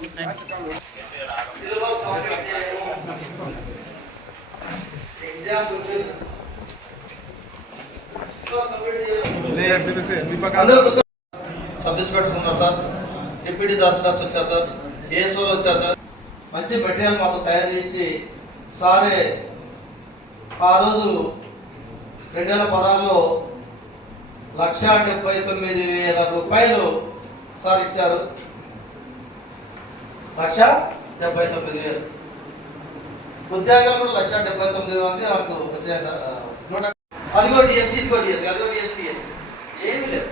Sub inspector ఉన్నారు sir deputy tahsildars వచ్చారు sir ఏఎస్ఓలు వచ్చారు సార్ మంచి మెటీరియల్ మాకు తయారు చేసి సారే ఆ రోజు రెండు వేల పదహారులో లక్ష డెబ్బై తొమ్మిది వేల రూపాయలు సార్ ఇచ్చారు లక్ష డెబ్బై తొమ్మిది వేలు. ఉద్యోగాలు కూడా లక్ష డెబ్బై తొమ్మిది మంది నాకు వచ్చినాయి సార్. నూట అది కూడా డిఎస్సి ఇది కూడా డిఎస్సి అది కూడా డిఎస్సి డిఎస్సి ఏమీ లేదు.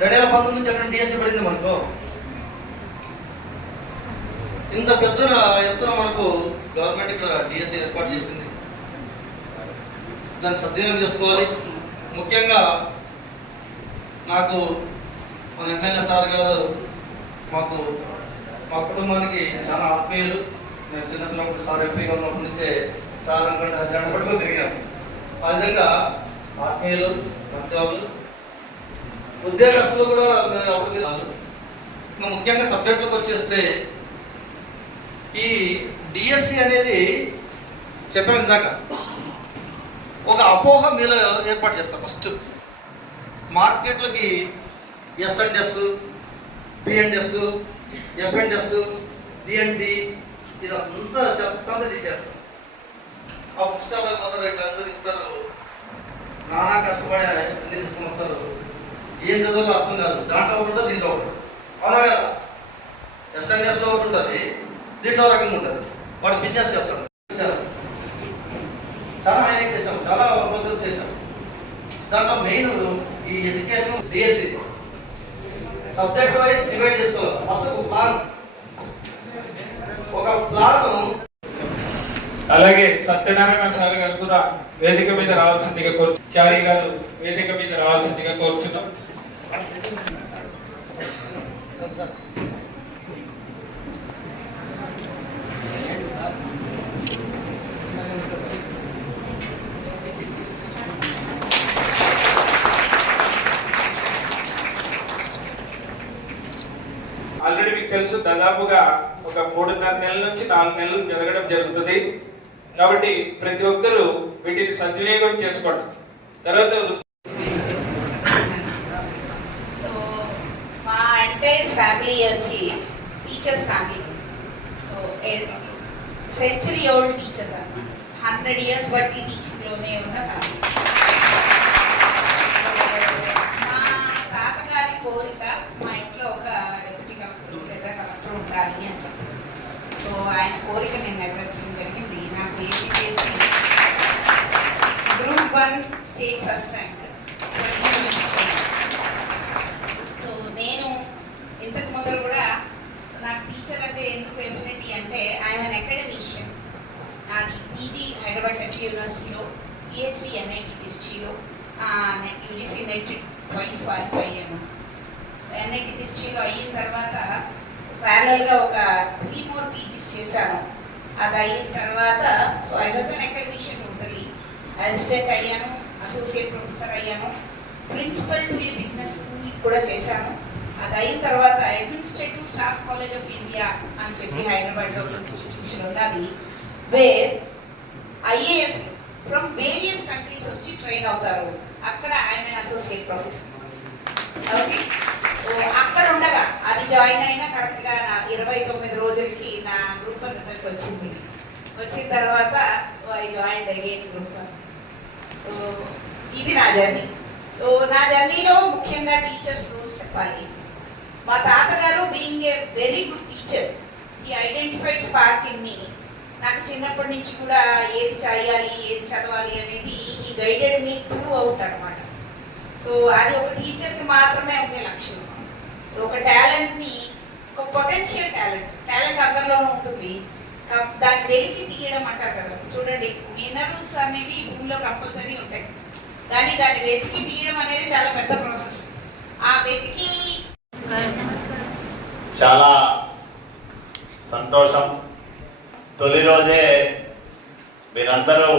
రెండు వేల పంతొమ్మిది నుంచి అక్కడ డిఎస్సి పడింది మనకు. ఇంత పెద్ద ఎత్తున మనకు గవర్నమెంట్ ఇక్కడ డిఎస్సి ఏర్పాటు చేసింది. దాన్ని సద్వినియోగం చేసుకోవాలి. ముఖ్యంగా నాకు మన ఎమ్మెల్యే సార్ గారు మాకు మా కుటుంబానికి చాలా ఆత్మీయులు. నేను చిన్నపిల్లప్పుడు సార్ ఎంపీగా ఉన్నప్పటి నుంచే సార్ అనుకుంటే హజాండ పట్టుకొని తిరిగాను ఆ విధంగా ఆత్మీయులు మంచివాళ్ళు ఉద్యోగస్తులు కూడా అప్పుడు ఇంకా ముఖ్యంగా సబ్జెక్టులకు వచ్చేస్తే ఈ డిఎస్సి అనేది చెప్పాను ఇందాక. ఒక అపోహ మీలో ఏర్పాటు చేస్తారు ఫస్ట్. మార్కెట్లకి S and S PNS FNS DND ఇదంతా చెప్తా తీసేస్తాం. ఆ పుస్తకాలు పోతారు ఇట్లా అందరు ఇస్తారు నానా కష్టపడి అన్ని తీసుకుని వస్తారు ఏం చదువులో అర్థం కాదు. దాంట్లో ఒకటి ఉంటుంది దీంట్లో ఒకటి. అవునా కదా? ఎస్ఎన్ఎస్లో ఒకటి ఉంటుంది దీంట్లో రకంగా ఉంటుంది. వాడు బిజినెస్ చేస్తాడు. చాలా. హైలైట్ చేసాం చాలా ప్రోగ్రామ్ చేసాం దాంట్లో మెయిన్ ఈ education DSC subject wise divide చేసుకోవాలి ఫస్ట్ ఒక ప్లాన్ ఒక ప్లాన్ అలాగే సత్యనారాయణ సార్ గారు కూడా వేదిక మీద రావాల్సిందిగా కోరు చారి గారు వేదిక మీద రావాల్సిందిగా కోరుచున్నాం ఆల్రెడీ మీకు తెలుసు దాదాపుగా ఒక మూడున్నర నెలల నుంచి నాలుగు నెలలు జరగడం జరుగుతుంది. కాబట్టి ప్రతి ఒక్కరూ వీటిని సద్వినియోగం చేసుకోండి. తర్వాత సో మా ఎంటైర్ ఫ్యామిలీ వచ్చి teachers family so century old teachers అన్నమాట. హండ్రెడ్ ఇయర్స్ బట్టి టీచింగ్లోనే ఉన్న ఫ్యామిలీ సో ఆయన కోరిక నేను నెరవేర్చడం జరిగింది. నాకు ఏపీ చేసి group one state first rank so నేను ఇంతకు మొదలు కూడా సో నాకు టీచర్ అంటే ఎందుకు ఎఫినిటీ అంటే ఐఎమ్ అకాడమీషియన్ నాది పీజీ హైదరాబాద్ సెంట్రల్ యూనివర్సిటీలో PhD NIT తిరుచిలో net UGC net twice qualify అయ్యాను. ఎన్ఐటి తిరుచిలో అయిన తర్వాత ప్యారల్గా ఒక త్రీ మోర్ పీజీస్ చేశాను. అది అయిన తర్వాత so I was an academician totally assistant అయ్యాను అసోసియేట్ ప్రొఫెసర్ అయ్యాను. ప్రిన్సిపల్ టు బిజినెస్ కూడా చేశాను. అది అయిన తర్వాత administrative staff college of India అని చెప్పి హైదరాబాద్లో ఒక ఇన్స్టిట్యూషన్ ఉన్నది where IAS from various countries వచ్చి ట్రైన్ అవుతారు. అక్కడ ఐఎమ్ అసోసియేట్ ప్రొఫెసర్ సో అక్కడ ఉండగా అది జాయిన్ అయినా కరెక్ట్గా నా ఇరవై తొమ్మిది రోజులకి నా గ్రూప్ వన్ రిజల్ట్ వచ్చింది. వచ్చిన తర్వాత so I join again group one so ఇది నా జర్నీ సో నా జర్నీలో ముఖ్యంగా టీచర్స్ రూల్ చెప్పాలి. మా తాతగారు being a very good teacher he identified spark in me నాకు చిన్నప్పటి నుంచి కూడా ఏది చేయాలి ఏది చదవాలి అనేది ఈ గైడెడ్ మీ త్రూ అవుట్ అనమాట సో అది ఒక టీచర్కి మాత్రమే ఉండే లక్ష్యం. సో ఒక టాలెంట్ని ఒక పొటెన్షియల్ టాలెంట్ టాలెంట్ అందరిలోనూ ఉంటుంది. దాన్ని వెలికి తీయడం అంటారు కదా. చూడండి మినరల్స్ అనేవి భూమిలో కంపల్సరీ ఉంటాయి. కానీ దాన్ని వెతికి తీయడం అనేది చాలా పెద్ద ప్రాసెస్. ఆ వెతికి చాలా సంతోషం. తొలి రోజే మీరందరూ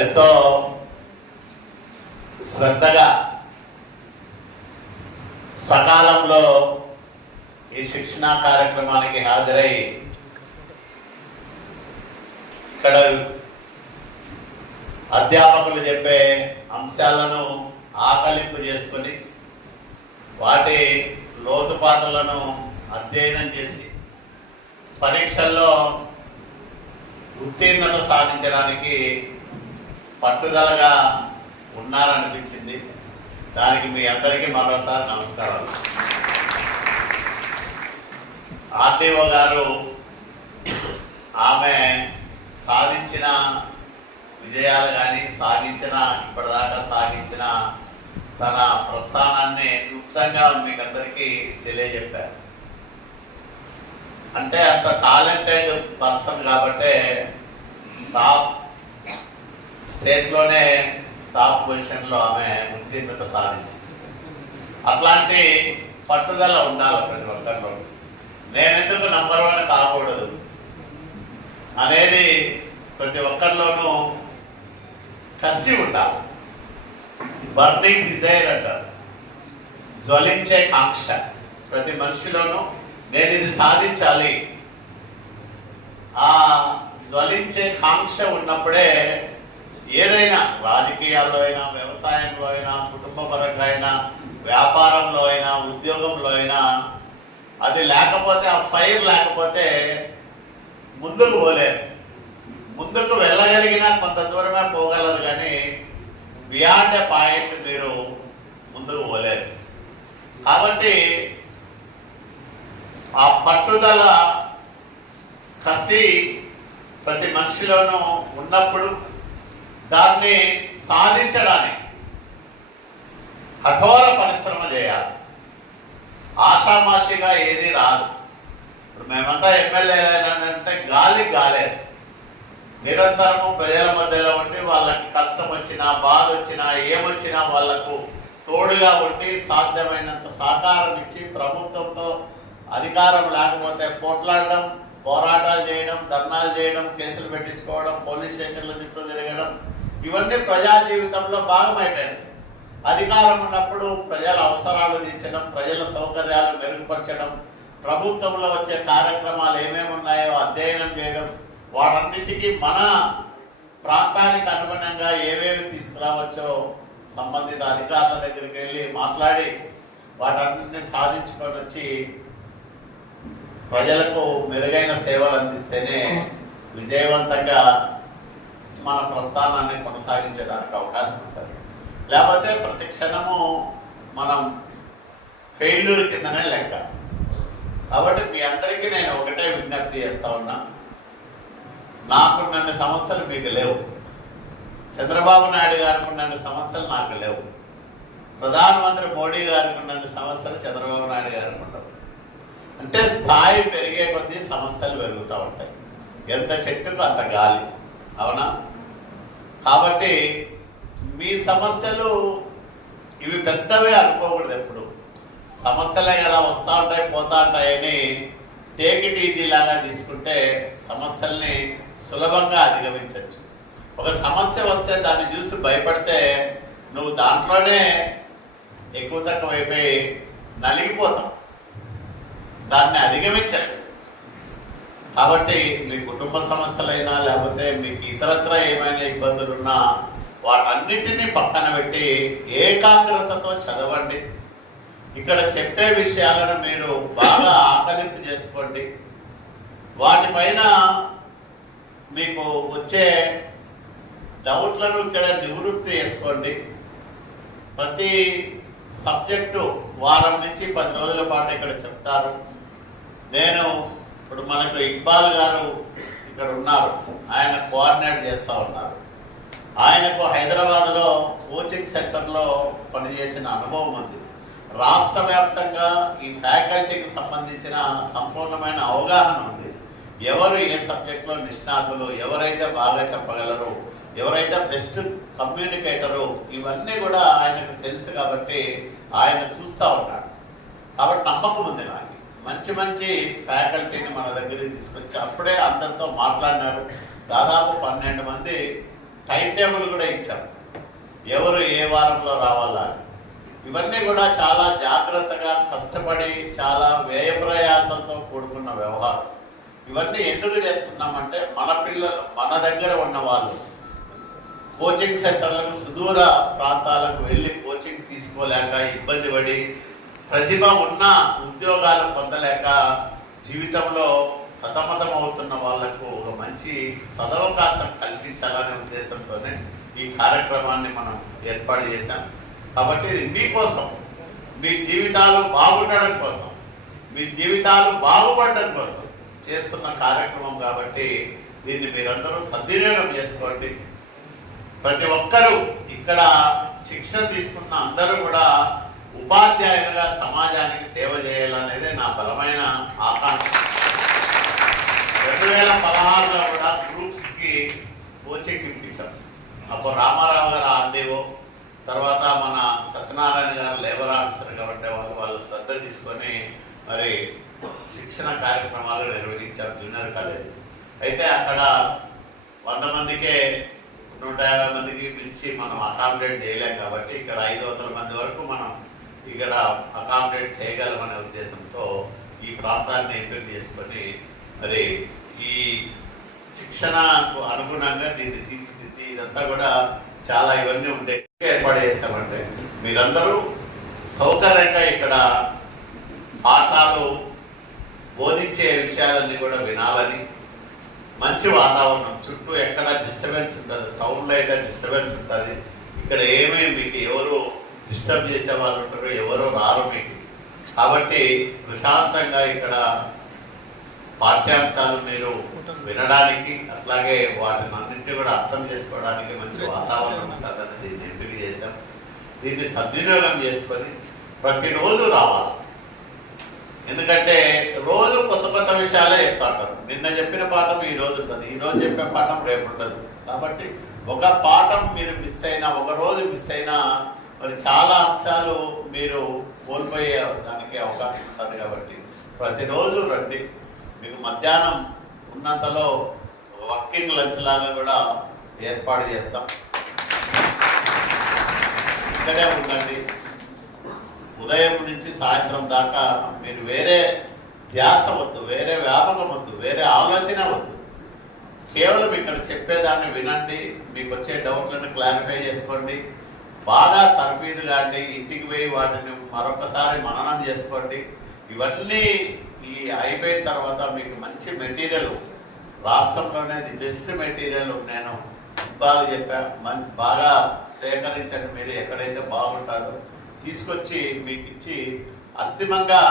ఎంతో శ్రద్ధగా సకాలంలో ఈ శిక్షణా కార్యక్రమానికి హాజరై ఇక్కడ అధ్యాపకులు చెప్పే అంశాలను ఆకలింపు చేసుకొని వాటి లోతుపాతలను అధ్యయనం చేసి పరీక్షల్లో ఉత్తీర్ణత సాధించడానికి పట్టుదలగా ఉన్నారనిపించింది. దానికి మీ అందరికీ మరోసారి నమస్కారాలు. ఆర్డీఓ గారు ఆమె సాధించిన విజయాలు కానీ సాగించిన ఇప్పటిదాకా సాగించిన తన ప్రస్థానాన్ని క్లుప్తంగా మీకు అందరికీ తెలియజెప్పారు. అంటే అంత టాలెంటెడ్ పర్సన్ కాబట్టే టాప్ స్టేట్లోనే టాప్ పొజిషన్లో ఆమె ఉత్తీర్ణత సాధించింది. అట్లాంటి పట్టుదల ఉండాలి ప్రతి ఒక్కరిలో. నేనెందుకు నంబర్ వన్ కాకూడదు? అనేది ప్రతి ఒక్కరిలోనూ కసి ఉండాలి. బర్నింగ్ డిజైర్ అంటారు. జ్వలించే కాంక్ష. ప్రతి మనిషిలోనూ నేను ఇది సాధించాలి. ఆ జ్వలించే కాంక్ష ఉన్నప్పుడే ఏదైనా రాజకీయాల్లో అయినా వ్యవసాయంలో అయినా కుటుంబపరంగా అయినా వ్యాపారంలో అయినా ఉద్యోగంలో అయినా అది లేకపోతే ఆ ఫైర్ లేకపోతే ముందుకు పోలేరు. ముందుకు వెళ్ళగలిగినా కొంత దూరమే పోగలరు కానీ బియాండ్ ఎ పాయింట్ మీరు ముందుకు పోలేరు. కాబట్టి ఆ పట్టుదల కసి ప్రతి మనిషిలోనూ ఉన్నప్పుడు దాన్ని సాధించడానికి కఠోర పరిశ్రమ చేయాలి. ఆషామాషిగా ఏది రాదు. ఇప్పుడు మేమంతా ఎమ్మెల్యే అంటే గాలి గాలేదు నిరంతరము ప్రజల మధ్యలో ఉండి వాళ్ళకి కష్టం వచ్చినా బాధ వచ్చినా ఏమొచ్చినా వాళ్ళకు తోడుగా ఉండి సాధ్యమైనంత సహకారం ఇచ్చి ప్రభుత్వంతో అధికారం లేకపోతే పోట్లాడడం పోరాటాలు చేయడం ధర్నాలు చేయడం కేసులు పెట్టించుకోవడం పోలీస్ స్టేషన్ల చుట్టూ తిరగడం ఇవన్నీ ప్రజా జీవితంలో భాగమైపోయాయి అధికారం ఉన్నప్పుడు ప్రజల అవసరాలు తీర్చడం ప్రజల సౌకర్యాలు మెరుగుపరచడం ప్రభుత్వంలో వచ్చే కార్యక్రమాలు ఏమేమి ఉన్నాయో అధ్యయనం చేయడం వాటన్నిటికీ మన ప్రాంతానికి అనుగుణంగా ఏవేవి తీసుకురావచ్చో సంబంధిత అధికారుల దగ్గరికి వెళ్ళి మాట్లాడి వాటన్నిటిని సాధించుకొని వచ్చి ప్రజలకు మెరుగైన సేవలు అందిస్తేనే విజయవంతంగా మన ప్రస్థానాన్ని కొనసాగించేదానికి అవకాశం ఉంటుంది. లేకపోతే ప్రతి క్షణము మనం ఫెయిల్యూర్ కిందనే లెక్క. కాబట్టి మీ అందరికీ నేను ఒకటే విజ్ఞప్తి చేస్తా ఉన్నా. నాకున్నన్ని సమస్యలు మీకు లేవు. చంద్రబాబు నాయుడు గారికి ఉన్నన్ని సమస్యలు నాకు లేవు. ప్రధానమంత్రి మోడీ గారికి ఉన్నన్ని సమస్యలు చంద్రబాబు నాయుడు గారికి ఉండవు. అంటే స్థాయి పెరిగే కొద్దీ సమస్యలు పెరుగుతూ ఉంటాయి. ఎంత చెట్టుకు అంత గాలి. అవునా? కాబట్టి మీ సమస్యలు ఇవి పెద్దవే అనుకోకూడదు ఎప్పుడు. సమస్యలే కదా వస్తూ ఉంటాయి పోతూ ఉంటాయని టేక్ ఇట్ ఈజీ లాగా తీసుకుంటే సమస్యల్ని సులభంగా అధిగమించవచ్చు ఒక సమస్య వస్తే దాన్ని చూసి భయపడితే నువ్వు దాంట్లోనే ఎక్కువ తక్కువ అయిపోయి నలిగిపోతావు. దాన్ని అధిగమించండి కాబట్టి మీ కుటుంబ సమస్యలైనా లేకపోతే మీకు ఇతరత్ర ఏమైనా ఇబ్బందులు ఉన్నా వాటన్నిటినీ పక్కన పెట్టి ఏకాగ్రతతో చదవండి. ఇక్కడ చెప్పే విషయాలను మీరు బాగా ఆకలింపు చేసుకోండి. వాటిపైన మీకు వచ్చే డౌట్లను ఇక్కడ నివృత్తి చేసుకోండి. ప్రతి సబ్జెక్టు వారం నుంచి పది రోజుల పాటు ఇక్కడ చెప్తారు. నేను ఇప్పుడు మనకు ఇక్బాల్ గారు ఇక్కడ ఉన్నారు. ఆయన కోఆర్డినేట్ చేస్తూ ఉన్నారు. ఆయనకు హైదరాబాద్లో కోచింగ్ సెంటర్లో పనిచేసిన అనుభవం ఉంది. రాష్ట్ర వ్యాప్తంగా ఈ ఫ్యాకల్టీకి సంబంధించిన సంపూర్ణమైన అవగాహన ఉంది. ఎవరు ఏ సబ్జెక్ట్లో నిష్ణాతులు ఎవరైతే బాగా చెప్పగలరు ఎవరైతే బెస్ట్ కమ్యూనికేటరు ఇవన్నీ కూడా ఆయనకు తెలుసు కాబట్టి ఆయన చూస్తూ ఉంటాడు కాబట్టి నమ్మకం ఉంది నాకు. మంచి మంచి ఫ్యాకల్టీని మన దగ్గరికి తీసుకొచ్చి అప్పుడే అందరితో మాట్లాడినారు. దాదాపు పన్నెండు మంది టైం టేబుల్ కూడా ఇచ్చారు. ఎవరు ఏ వారంలో రావాలా ఇవన్నీ కూడా చాలా జాగ్రత్తగా కష్టపడి చాలా వ్యయ ప్రయాసంతో కూడుకున్న వ్యవహారం. ఇవన్నీ ఎందుకు చేస్తున్నామంటే మన పిల్లలు మన దగ్గర ఉన్న వాళ్ళు కోచింగ్ సెంటర్లకు సుదూర ప్రాంతాలకు వెళ్ళి కోచింగ్ తీసుకోలేక ఇబ్బంది పడి ప్రతిభ ఉన్న ఉద్యోగాలు పొందలేక జీవితంలో సతమతం అవుతున్న వాళ్ళకు ఒక మంచి సదవకాశం కల్పించాలనే ఉద్దేశంతోనే ఈ కార్యక్రమాన్ని మనం ఏర్పాటు చేశాం. కాబట్టి ఇది మీకోసం మీ జీవితాలు బాగుండడం కోసం మీ జీవితాలు బాగుపడడం కోసం చేస్తున్న కార్యక్రమం కాబట్టి దీన్ని మీరందరూ సద్వినియోగం చేసుకోండి. ప్రతి ఒక్కరూ ఇక్కడ శిక్షణ తీసుకున్న అందరూ కూడా ఉపాధ్యాయులుగా సమాజానికి సేవ చేయాలనేదే నా బలమైన ఆకాంక్ష. రెండు వేల పదహారులో కూడా గ్రూప్స్కి కోచింగ్ ఇప్పించాం. అప్పుడు రామారావు గారు ఆర్డీఓ తర్వాత మన సత్యనారాయణ గారు లేబర్ ఆఫీసర్ కాబట్టి వాళ్ళు వాళ్ళు శ్రద్ధ తీసుకొని మరి శిక్షణ కార్యక్రమాలు నిర్వహించారు జూనియర్ కాలేజ్. అయితే అక్కడ వంద మందికే నూట యాభై మందికి పిలిచి మనం అకామిడేట్ చేయలేం కాబట్టి ఇక్కడ ఐదు వందల మంది వరకు మనం ఇక్కడ అకామిడేట్ చేయగలమనే ఉద్దేశంతో ఈ ప్రాంతాన్ని ఎంపిక చేసుకొని మరి ఈ శిక్షణకు అనుగుణంగా దీన్ని తీర్చిదిద్ది ఇదంతా కూడా చాలా ఇవన్నీ ఉండే ఏర్పాటు చేస్తామంటే మీరందరూ సౌకర్యంగా ఇక్కడ పాఠాలు బోధించే విషయాలన్నీ కూడా వినాలని మంచి వాతావరణం చుట్టూ ఎక్కడ డిస్టర్బెన్స్ ఉంటుంది టౌన్లో అయితే డిస్టర్బెన్స్ ఉంటుంది ఇక్కడ ఏమీ మీకు ఎవరు డిస్టర్బ్ చేసే వాళ్ళు ఉంటారు ఎవరు రారు మీకు. కాబట్టి ప్రశాంతంగా ఇక్కడ పాఠ్యాంశాలు మీరు వినడానికి అట్లాగే వాటిని అన్నింటినీ కూడా అర్థం చేసుకోవడానికి మంచి వాతావరణం ఉంటుందని దీన్ని ఎంపిక చేశాం. దీన్ని సద్వినియోగం చేసుకొని ప్రతిరోజు రావాలి. ఎందుకంటే రోజు కొత్త కొత్త విషయాలే చెప్తాంటారు నిన్న చెప్పిన పాఠం ఈ రోజు ఉంటుంది ఈ రోజు చెప్పే పాఠం రేపు ఉండదు. కాబట్టి ఒక పాఠం మీరు మిస్ అయినా ఒక రోజు మిస్ అయినా మరి చాలా అంశాలు మీరు కోల్పోయే దానికి అవకాశం ఉంటుంది కాబట్టి ప్రతిరోజు రండి. మీకు మధ్యాహ్నం ఉన్నంతలో వర్కింగ్ లంచ్ లాగా కూడా ఏర్పాటు చేస్తాం. ఇక్కడే ఉండండి. ఉదయం నుంచి సాయంత్రం దాకా మీరు వేరే ధ్యాస వద్దు వేరే వ్యాపకం వద్దు వేరే ఆలోచన వద్దు. కేవలం ఇక్కడ చెప్పేదాన్ని వినండి మీకు వచ్చే డౌట్లను క్లారిఫై చేసుకోండి. బాగా తర్ఫీదు కాండి ఇంటికి పోయి వాటిని మరొకసారి మననం చేసుకోండి. ఇవన్నీ ఈ అయిపోయిన తర్వాత మీకు మంచి మెటీరియల్ రాష్ట్రంలోనే ది బెస్ట్ మెటీరియల్ నేను బాగా చెప్పా. మన్ బాగా సేకరించండి మీరు ఎక్కడైతే బాగుంటుందో తీసుకొచ్చి మీకు ఇచ్చి అంతిమంగా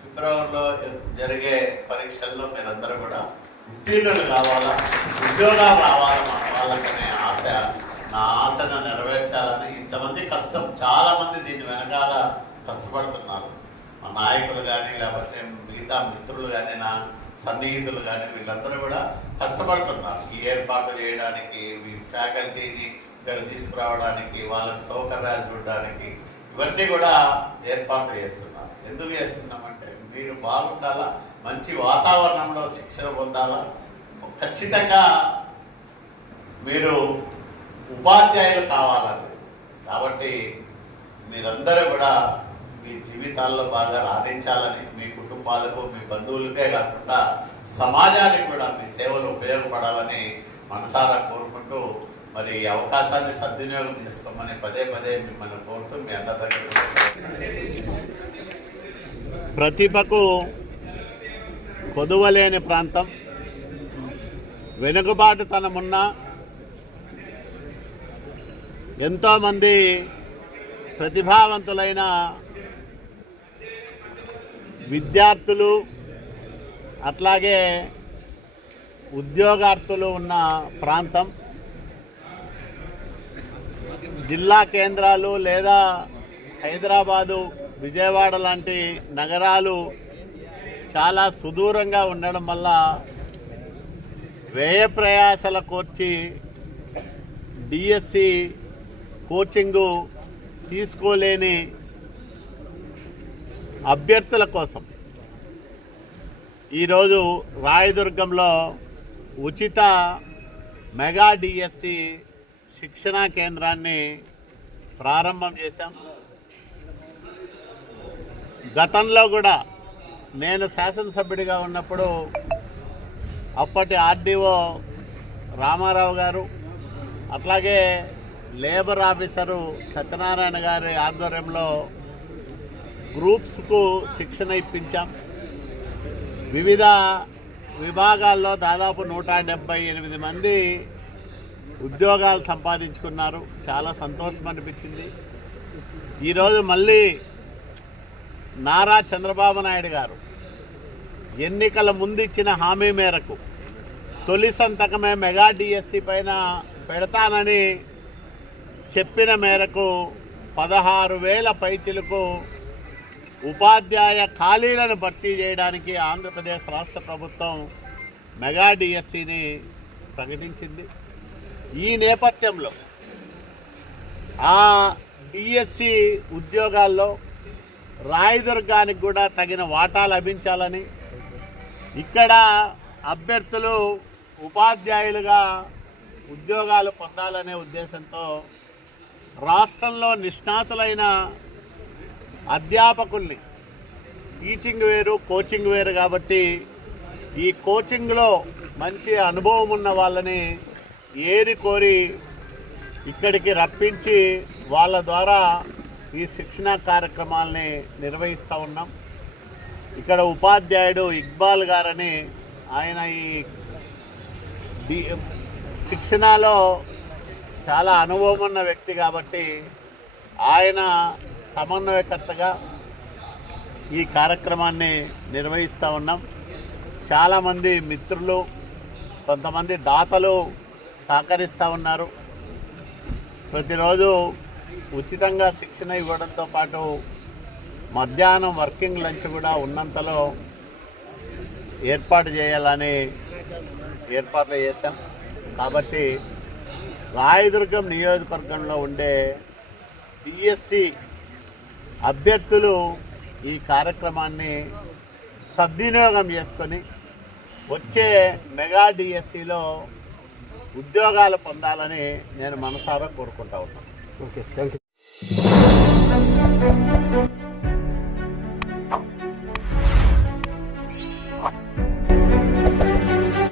ఫిబ్రవరిలో జరిగే పరీక్షల్లో మీరందరూ కూడా ఉత్తీర్ణులు కావాలా ఉద్యోగాలు రావాలా మన వాళ్ళకనే ఆశ. నా ఆశను నెరవేర్ ఇంతమంది కష్టం. చాలామంది దీన్ని దీని వెనకాల కష్టపడుతున్నారు. మా నాయకులు కానీ లేకపోతే మిగతా మిత్రులు కానీ నా సన్నిహితులు కానీ వీళ్ళందరూ కూడా కష్టపడుతున్నారు. ఈ ఏర్పాటు చేయడానికి మీ ఫ్యాకల్టీని ఇక్కడ తీసుకురావడానికి వాళ్ళకి సౌకర్యాలు చూడడానికి ఇవన్నీ కూడా ఏర్పాట్లు చేస్తున్నారు. ఎందుకు చేస్తున్నామంటే మీరు బాగుండాలా? మంచి వాతావరణంలో శిక్షణ పొందాలా? ఖచ్చితంగా మీరు ఉపాధ్యాయులు కావాలని కాబట్టి మీరందరూ కూడా మీ జీవితాల్లో బాగా రాణించాలని మీ కుటుంబాలకు మీ బంధువులకే కాకుండా సమాజానికి కూడా మీ సేవలు ఉపయోగపడాలని మనసారా కోరుకుంటూ మరి ఈ అవకాశాన్ని సద్వినియోగం చేసుకోమని పదే పదే మిమ్మల్ని కోరుతూ మీ అందరి దగ్గర ప్రతిభకు కొదువలేని ప్రాంతం. వెనుకబాటుతనమున్న ఎంతోమంది ప్రతిభావంతులైన విద్యార్థులు అట్లాగే ఉద్యోగార్థులు ఉన్న ప్రాంతం. జిల్లా కేంద్రాలు లేదా హైదరాబాదు విజయవాడ లాంటి నగరాలు చాలా సుదూరంగా ఉండడం వల్ల వ్యయ ప్రయాసల కోర్చి డిఎస్సి కోచింగు తీసుకోలేని అభ్యర్థుల కోసం ఈరోజు రాయదుర్గంలో ఉచిత మెగా డిఎస్సి శిక్షణా కేంద్రాన్ని ప్రారంభం చేశాం. గతంలో కూడా నేను శాసనసభ్యుడిగా ఉన్నప్పుడు అప్పటి ఆర్డీఓ రామారావు గారు అట్లాగే లేబర్ ఆఫీసరు సత్యనారాయణ గారి ఆధ్వర్యంలో గ్రూప్స్కు శిక్షణ ఇప్పించాం. వివిధ విభాగాల్లో దాదాపు నూట డెబ్బై ఎనిమిది మంది ఉద్యోగాలు సంపాదించుకున్నారు. చాలా సంతోషం అనిపించింది. ఈరోజు మళ్ళీ నారా చంద్రబాబు నాయుడు గారు ఎన్నికల ముందు ఇచ్చిన హామీ మేరకు తొలి సంతకమే మెగా డిఎస్సి పైన పెడతానని చెప్పిన మేరకు పదహారు వేల పైచిలకు ఉపాధ్యాయ ఖాళీలను భర్తీ చేయడానికి ఆంధ్రప్రదేశ్ రాష్ట్ర ప్రభుత్వం మెగా డిఎస్సిని ప్రకటించింది. ఈ నేపథ్యంలో ఆ డిఎస్సి ఉద్యోగాల్లో రాయదుర్గానికి కూడా తగిన వాటా లభించాలని ఇక్కడ అభ్యర్థులు ఉపాధ్యాయులుగా ఉద్యోగాలు పొందాలనే ఉద్దేశంతో రాష్ట్రంలో నిష్ణాతులైన అధ్యాపకుల్ని. టీచింగ్ వేరు కోచింగ్ వేరు కాబట్టి ఈ కోచింగ్లో మంచి అనుభవం ఉన్న వాళ్ళని ఏరి కోరి ఇక్కడికి రప్పించి వాళ్ళ ద్వారా ఈ శిక్షణా కార్యక్రమాల్ని నిర్వహిస్తూ ఉన్నాం. ఇక్కడ ఉపాధ్యాయుడు ఇక్బాల్ గారని ఆయన ఈ శిక్షణలో చాలా అనుభవం ఉన్న వ్యక్తి కాబట్టి ఆయన సమన్వయకర్తగా ఈ కార్యక్రమాన్ని నిర్వహిస్తూ ఉన్నాం. చాలామంది మిత్రులు కొంతమంది దాతలు సహకరిస్తూ ఉన్నారు. ప్రతిరోజు ఉచితంగా శిక్షణ ఇవ్వడంతో పాటు మధ్యాహ్నం వర్కింగ్ లంచ్ కూడా ఉన్నంతలో ఏర్పాటు చేయాలని ఏర్పాట్లు చేశాం. కాబట్టి రాయదుర్గం నియోజకవర్గంలో ఉండే డిఎస్సి అభ్యర్థులు ఈ కార్యక్రమాన్ని సద్వినియోగం చేసుకొని వచ్చే మెగా డిఎస్సిలో ఉద్యోగాలు పొందాలని నేను మనసారా కోరుకుంటా ఉన్నాను. Okay thank you